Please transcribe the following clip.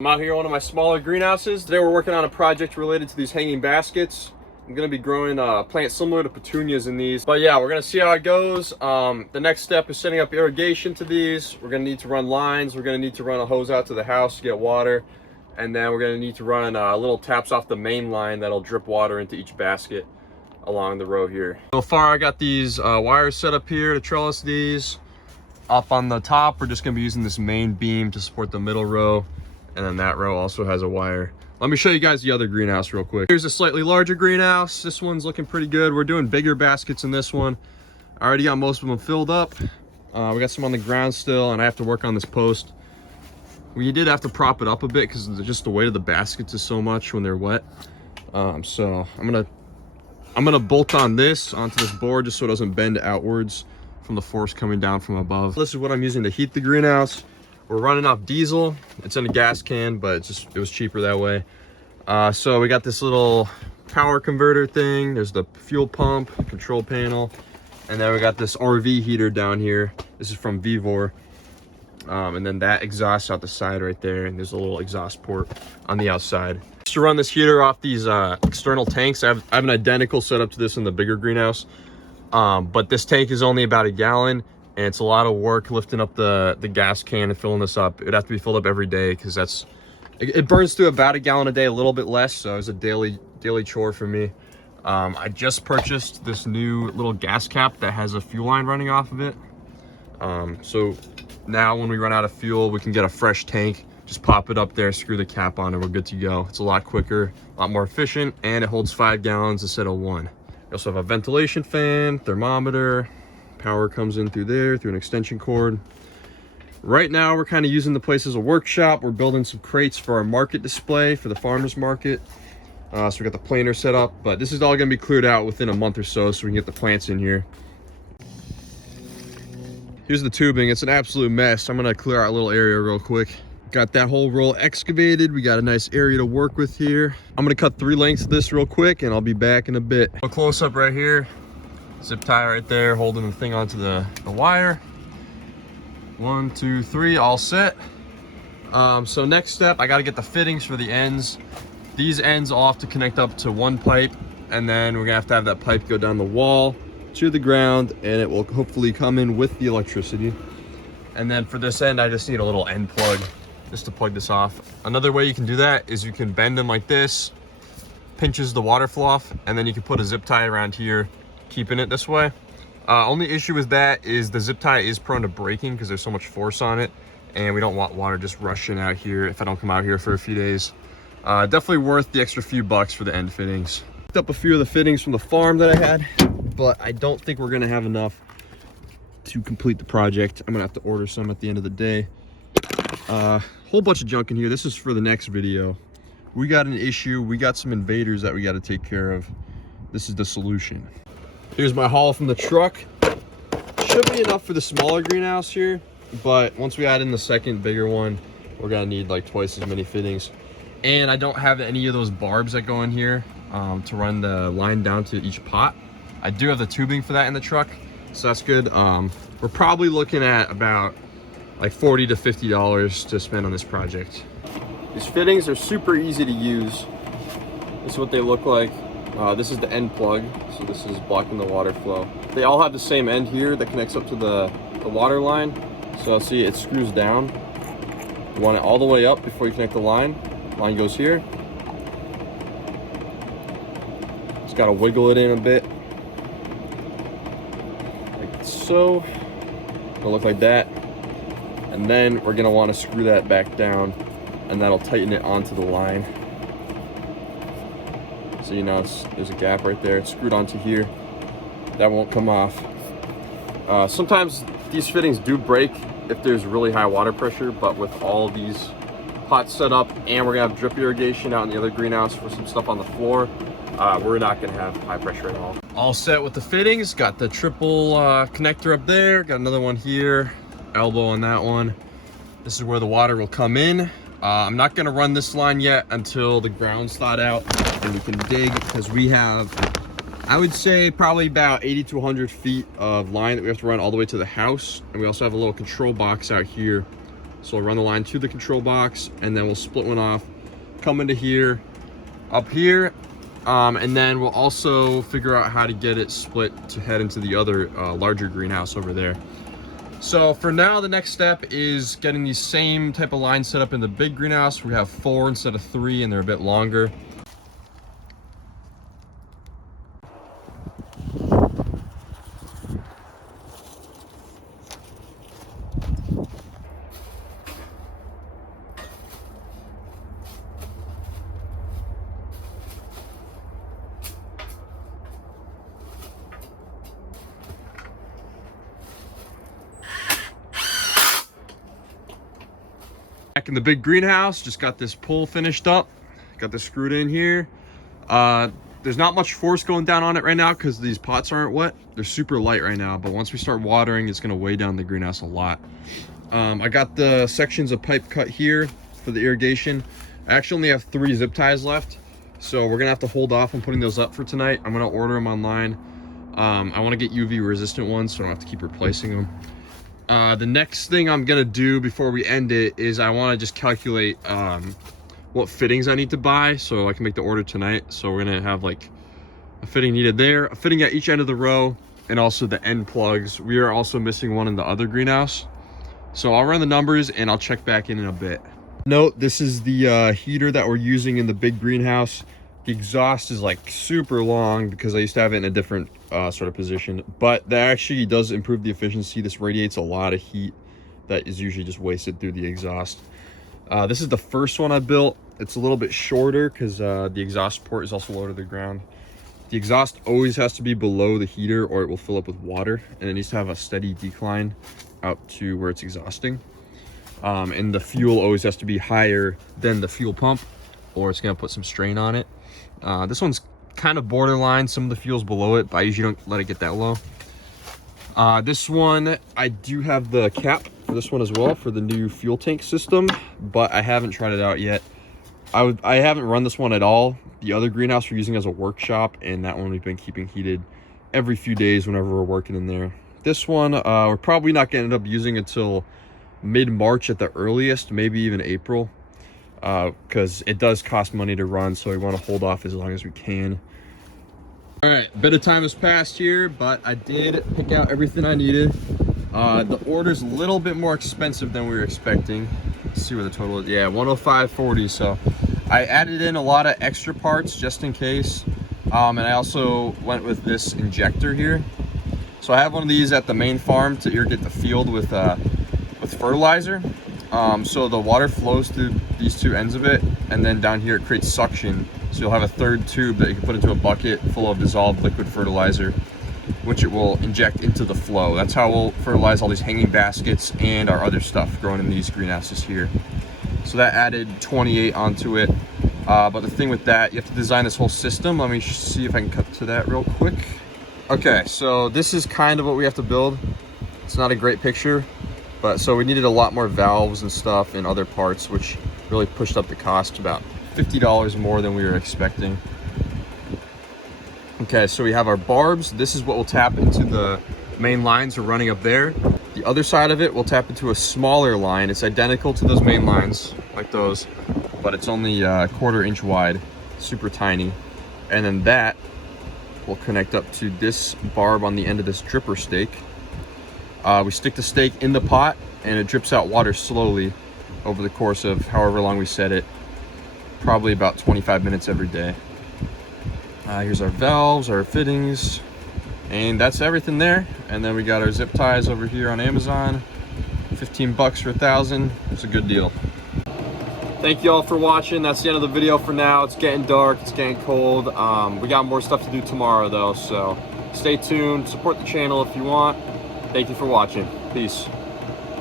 I'm out here in one of my smaller greenhouses. Today we're working on a project related to these hanging baskets. I'm gonna be growing plants similar to petunias in these. But yeah, we're gonna see how it goes. The next step is setting up irrigation to these. We're gonna need to run lines. We're gonna need to run a hose out to the house to get water. And then we're gonna need to run little taps off the main line that'll drip water into each basket along the row here. So far I got these wires set up here to trellis these. Up on the top, we're just gonna be using this main beam to support the middle row. And then that row also has a wire. Let me show you guys the other greenhouse real quick. Here's a slightly larger greenhouse. This one's looking pretty good. We're doing bigger baskets in this one. I already got most of them filled up. We got some on the ground still, and I have to work on this post. We did have to prop it up a bit because just the weight of the baskets is so much when they're wet. So I'm gonna bolt on this onto this board just so it doesn't bend outwards from the force coming down from above. This is what I'm using to heat the greenhouse. We're running off diesel. It's in a gas can, but it was cheaper that way. So we got this little power converter thing. There's the fuel pump, control panel, and then we got this RV heater down here. This is from Vivor. And then that exhaust out the side right there, and there's a little exhaust port on the outside. Just to run this heater off these external tanks, I have an identical setup to this in the bigger greenhouse. But this tank is only about a gallon. And it's a lot of work lifting up the gas can and filling this up. It'd have to be filled up every day because it burns through about a gallon a day, a little bit less. So it's a daily chore for me. I just purchased this new little gas cap that has a fuel line running off of it. So now when we run out of fuel, we can get a fresh tank, just pop it up there, screw the cap on, and we're good to go. It's a lot quicker, a lot more efficient, and it holds 5 gallons instead of 1. We also have a ventilation fan, thermometer. Power comes in through there, through an extension cord. Right now, we're kind of using the place as a workshop. We're building some crates for our market display for the farmer's market. So we got the planer set up, but this is all gonna be cleared out within a month or so we can get the plants in here. Here's the tubing. It's an absolute mess. I'm gonna clear out a little area real quick. Got that whole roll excavated. We got a nice area to work with here. I'm gonna cut 3 lengths of this real quick and I'll be back in a bit. A close up right here. Zip tie right there, holding the thing onto the wire. 1, 2, 3, all set. So next step, I gotta get the fittings for the ends. These ends all have to connect up to one pipe, and then we're gonna have that pipe go down the wall to the ground, and it will hopefully come in with the electricity. And then for this end, I just need a little end plug just to plug this off. Another way you can do that is you can bend them like this, pinches the water flow off, and then you can put a zip tie around here, keeping it this way. Only issue with that is the zip tie is prone to breaking because there's so much force on it, and we don't want water just rushing out here if I don't come out here for a few days. Definitely worth the extra few bucks for the end fittings. Picked up a few of the fittings from the farm that I had, but I don't think we're gonna have enough to complete the project. I'm gonna have to order some at the end of the day. Whole bunch of junk in here. This is for the next video. We got an issue. We got some invaders that we got to take care of. This is the solution. Here's my haul from the truck. Should be enough for the smaller greenhouse here, but once we add in the second bigger one, we're gonna need like twice as many fittings. And I don't have any of those barbs that go in here to run the line down to each pot. I do have the tubing for that in the truck, so that's good. We're probably looking at about like $40 to $50 to spend on this project. These fittings are super easy to use. This is what they look like. This is the end plug, so this is blocking the water flow. They all have the same end here that connects up to the water line. So see, it screws down. You want it all the way up before you connect the line. Line goes here. Just gotta wiggle it in a bit, like so. It'll look like that. And then we're gonna want to screw that back down, and that'll tighten it onto the line. So you know, there's a gap right there. It's screwed onto here. That won't come off. Sometimes these fittings do break if there's really high water pressure, but with all these pots set up, and we're gonna have drip irrigation out in the other greenhouse for some stuff on the floor, we're not gonna have high pressure at all. All set with the fittings. Got the triple connector up there. Got another one here. Elbow on that one. This is where the water will come in. I'm not gonna run this line yet until the ground's thawed out and we can dig, because we have, I would say, probably about 80 to 100 feet of line that we have to run all the way to the house. And we also have a little control box out here So we'll run the line to the control box, and then we'll split one off, come into here, up here, and then we'll also figure out how to get it split to head into the other larger greenhouse over there. So for now, the next step is getting these same type of lines set up in the big greenhouse. We have 4 instead of 3, and they're a bit longer. Back in the big greenhouse, just got this pole finished up, got this screwed in here. There's not much force going down on it right now because these pots aren't wet. They're super light right now, but once we start watering, it's going to weigh down the greenhouse a lot. I got the sections of pipe cut here for the irrigation. I actually only have 3 zip ties left, so we're gonna have to hold off on putting those up for tonight. I'm gonna order them online. I want to get UV resistant ones so I don't have to keep replacing them. The next thing I'm gonna do before we end it is I want to just calculate what fittings I need to buy so I can make the order tonight. So we're gonna have like a fitting needed there, a fitting at each end of the row, and also the end plugs. We are also missing one in the other greenhouse. So I'll run the numbers and I'll check back in a bit. Note, this is the heater that we're using in the big greenhouse. The exhaust is like super long because I used to have it in a different sort of position, but that actually does improve the efficiency. This radiates a lot of heat that is usually just wasted through the exhaust. This is the first one I built. It's a little bit shorter because the exhaust port is also low to the ground. The exhaust always has to be below the heater or it will fill up with water, and it needs to have a steady decline out to where it's exhausting. And the fuel always has to be higher than the fuel pump or it's going to put some strain on it. This one's kind of borderline. Some of the fuel's below it, but I usually don't let it get that low. This one, I do have the cap for this one as well for the new fuel tank system, but I haven't tried it out yet. I haven't run this one at all. The other greenhouse we're using as a workshop, and that one we've been keeping heated every few days whenever we're working in there. This one, we're probably not going to end up using until mid-March at the earliest, maybe even April. Because it does cost money to run, so we want to hold off as long as we can. All right, a bit of time has passed here, but I did pick out everything I needed. The order's a little bit more expensive than we were expecting. Let's see what the total is. Yeah, $105.40. So I added in a lot of extra parts just in case, and I also went with this injector here. So I have one of these at the main farm to irrigate the field with fertilizer. So the water flows through these 2 ends of it, and then down here it creates suction. So you'll have a 3rd tube that you can put into a bucket full of dissolved liquid fertilizer, which it will inject into the flow. That's how we'll fertilize all these hanging baskets and our other stuff growing in these greenhouses here. So that added 28 onto it. But the thing with that, you have to design this whole system. Let me see if I can cut to that real quick. Okay, so this is kind of what we have to build. It's not a great picture. But so we needed a lot more valves and stuff and other parts, which really pushed up the cost to about $50 more than we were expecting. Okay, so we have our barbs. This is what will tap into the main lines we're running up there. The other side of it will tap into a smaller line. It's identical to those main lines, like those, but it's only a 1/4 inch wide, super tiny. And then that will connect up to this barb on the end of this dripper stake. We stick the stake in the pot and it drips out water slowly over the course of however long we set it, probably about 25 minutes every day. Here's our valves, our fittings, and that's everything there. And then we got our zip ties over here on Amazon, 15 bucks for 1,000. It's a good deal. Thank you all for watching. That's the end of the video for now. It's getting dark, it's getting cold. We got more stuff to do tomorrow though, so stay tuned, support the channel if you want. Thank you for watching. Peace.